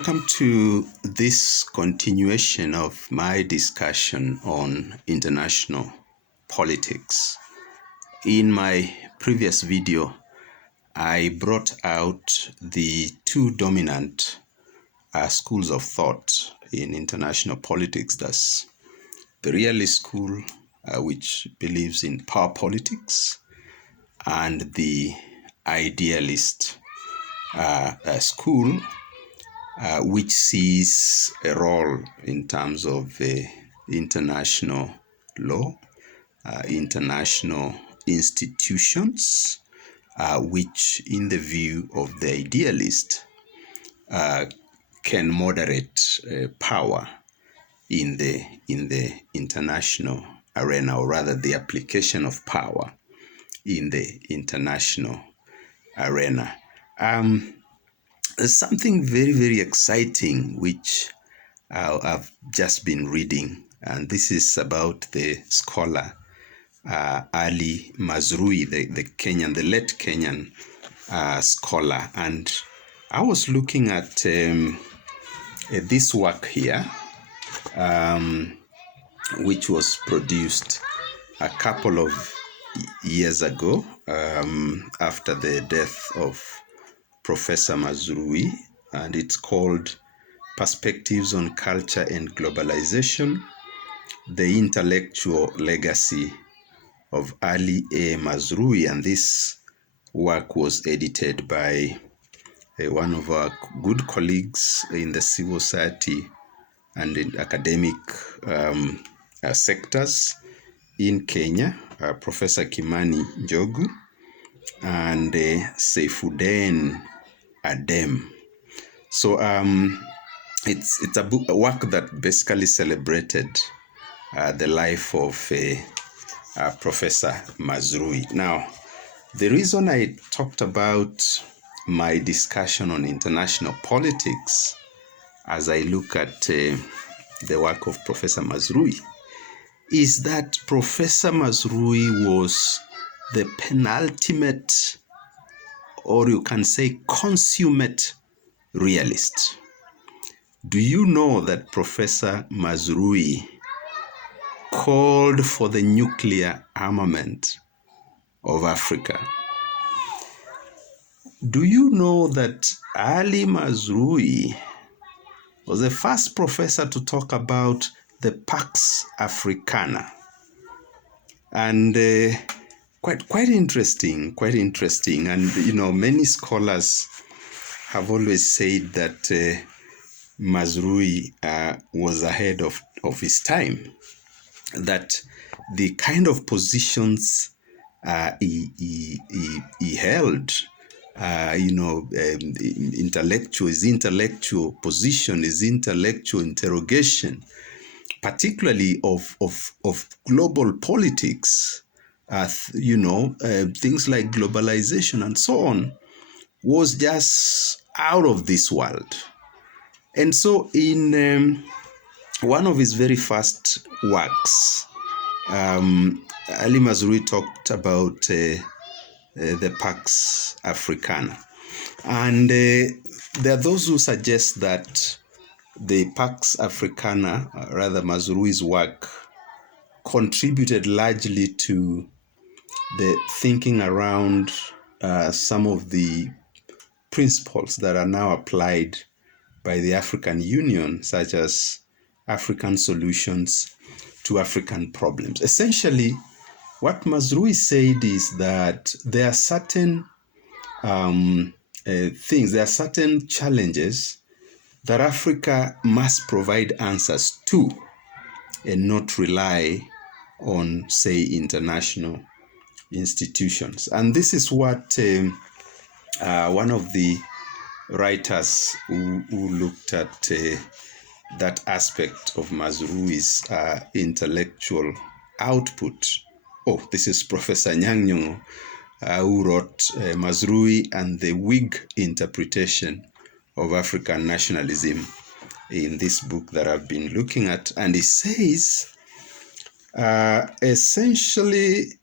Welcome to this continuation of my discussion on international politics. In my previous video, I brought out the two dominant schools of thought in international politics. That's the realist school, which believes in power politics, and the idealist school, which sees a role in terms of international law, international institutions, which, in the view of the idealist, can moderate power in the international arena, or rather, the application of power in the international arena. There's something very, very exciting which I've just been reading, and this is about the scholar Ali Mazrui, the Kenyan, the late Kenyan scholar. And I was looking at this work here, which was produced a couple of years ago after the death of Professor Mazrui, and it's called Perspectives on Culture and Globalization, the Intellectual Legacy of Ali A. Mazrui. And this work was edited by one of our good colleagues in the civil society and in academic sectors in Kenya, Professor Kimani Njogu and Seifuddin Adem. So it's a work that basically celebrated the life of Professor Mazrui. Now, the reason I talked about my discussion on international politics as I look at the work of Professor Mazrui is that Professor Mazrui was the penultimate, or you can say consummate, realist. Do you know that Professor Mazrui called for the nuclear armament of Africa? Do you know that Ali Mazrui was the first professor to talk about the Pax Africana? And quite interesting. And many scholars have always said that Mazrui was ahead of his time, that the kind of positions he held, his intellectual position, his intellectual interrogation, particularly of global politics, things like globalization and so on, was just out of this world. And so in one of his very first works, Ali Mazrui talked about the Pax Africana. And there are those who suggest that the Pax Africana, rather Mazrui's work, contributed largely to the thinking around some of the principles that are now applied by the African Union, such as African solutions to African problems. Essentially, what Mazrui said is that there are certain there are certain challenges that Africa must provide answers to and not rely on, say, international institutions. And this is what one of the writers who looked at that aspect of Mazrui's intellectual output. Oh, this is Professor Anyang' Nyong'o, who wrote Mazrui and the Whig Interpretation of African Nationalism in this book that I've been looking at. And he says, essentially,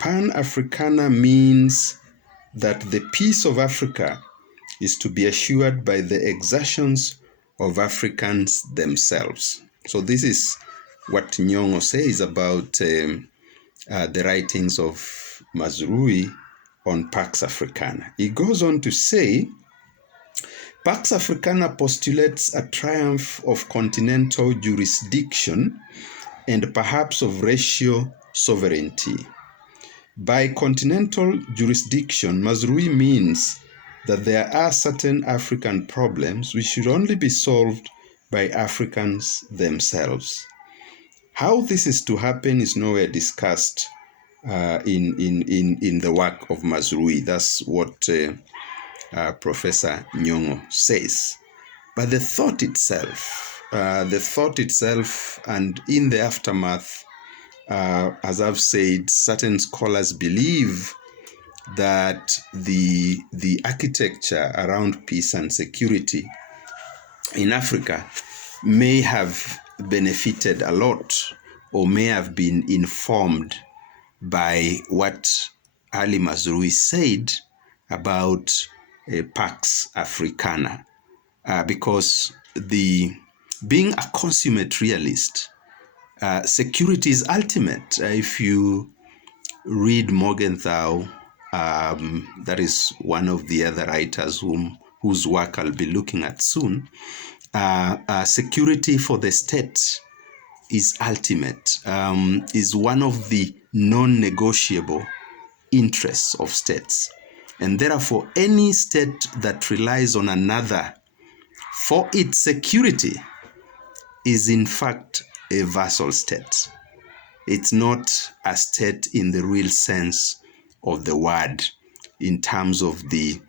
Pan-Africana means that the peace of Africa is to be assured by the exertions of Africans themselves. So this is what Nyong'o says about the writings of Mazrui on Pax Africana. He goes on to say, Pax Africana postulates a triumph of continental jurisdiction and perhaps of racial sovereignty. By continental jurisdiction, Mazrui means that there are certain African problems which should only be solved by Africans themselves. How this is to happen is nowhere discussed in the work of Mazrui. That's what Professor Nyong'o says. But the thought itself, and in the aftermath, as I've said, certain scholars believe that the architecture around peace and security in Africa may have benefited a lot, or may have been informed by what Ali Mazrui said about Pax Africana, because being a consummate realist, security is ultimate. If you read Morgenthau, that is one of the other writers whose work I'll be looking at soon, security for the state is ultimate, is one of the non-negotiable interests of states. And therefore, any state that relies on another for its security is in fact a vassal state. It's not a state in the real sense of the word, in terms of the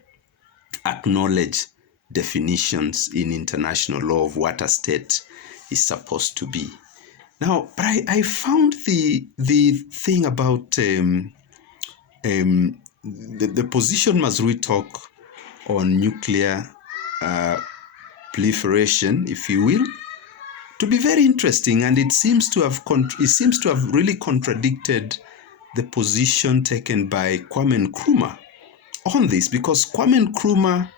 acknowledged definitions in international law of what a state is supposed to be. Now, but I found the thing about the position Mazrui took on nuclear proliferation, if you will, to be very interesting, and it seems to have really contradicted the position taken by Kwame Nkrumah on this, because Kwame Nkrumah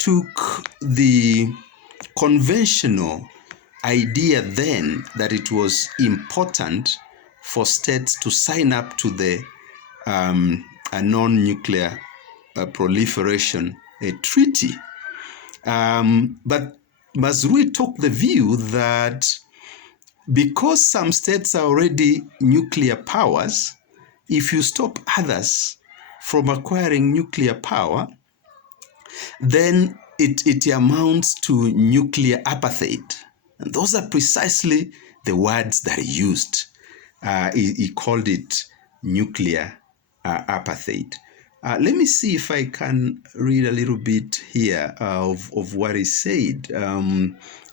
took the conventional idea then that it was important for states to sign up to the a non-nuclear proliferation treaty. But Mazrui took the view that because some states are already nuclear powers, if you stop others from acquiring nuclear power, then it amounts to nuclear apartheid. And those are precisely the words that he used. He called it nuclear apartheid. Let me see if I can read a little bit here of what he said.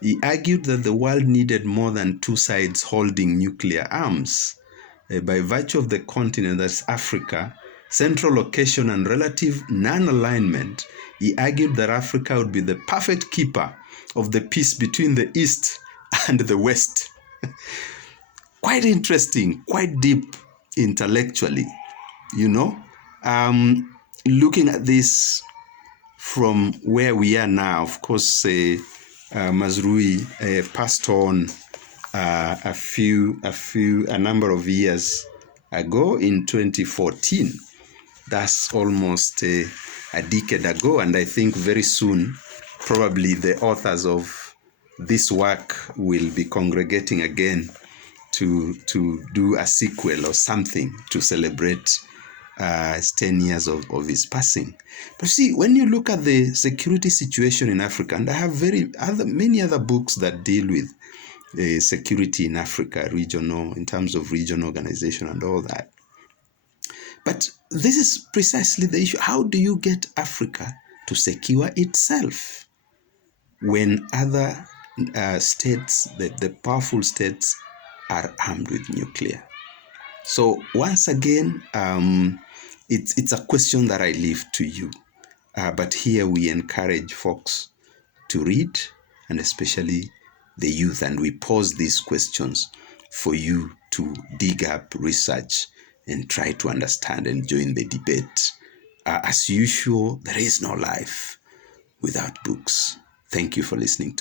He argued that the world needed more than two sides holding nuclear arms. By virtue of the continent, that's Africa, central location and relative non-alignment, he argued that Africa would be the perfect keeper of the peace between the East and the West. Quite interesting, quite deep intellectually, you know. Looking at this from where we are now, of course, Mazrui passed on a number of years ago in 2014. That's almost a decade ago, and I think very soon, probably the authors of this work will be congregating again to do a sequel or something to celebrate 10 years of his passing. But see, when you look at the security situation in Africa, and I have many other books that deal with security in Africa, regional, in terms of regional organization and all that. But this is precisely the issue. How do you get Africa to secure itself when other states, the powerful states, are armed with nuclear? So once again, it's a question that I leave to you. But here we encourage folks to read, and especially the youth, and we pose these questions for you to dig up, research, and try to understand and join the debate. As usual, there is no life without books. Thank you for listening to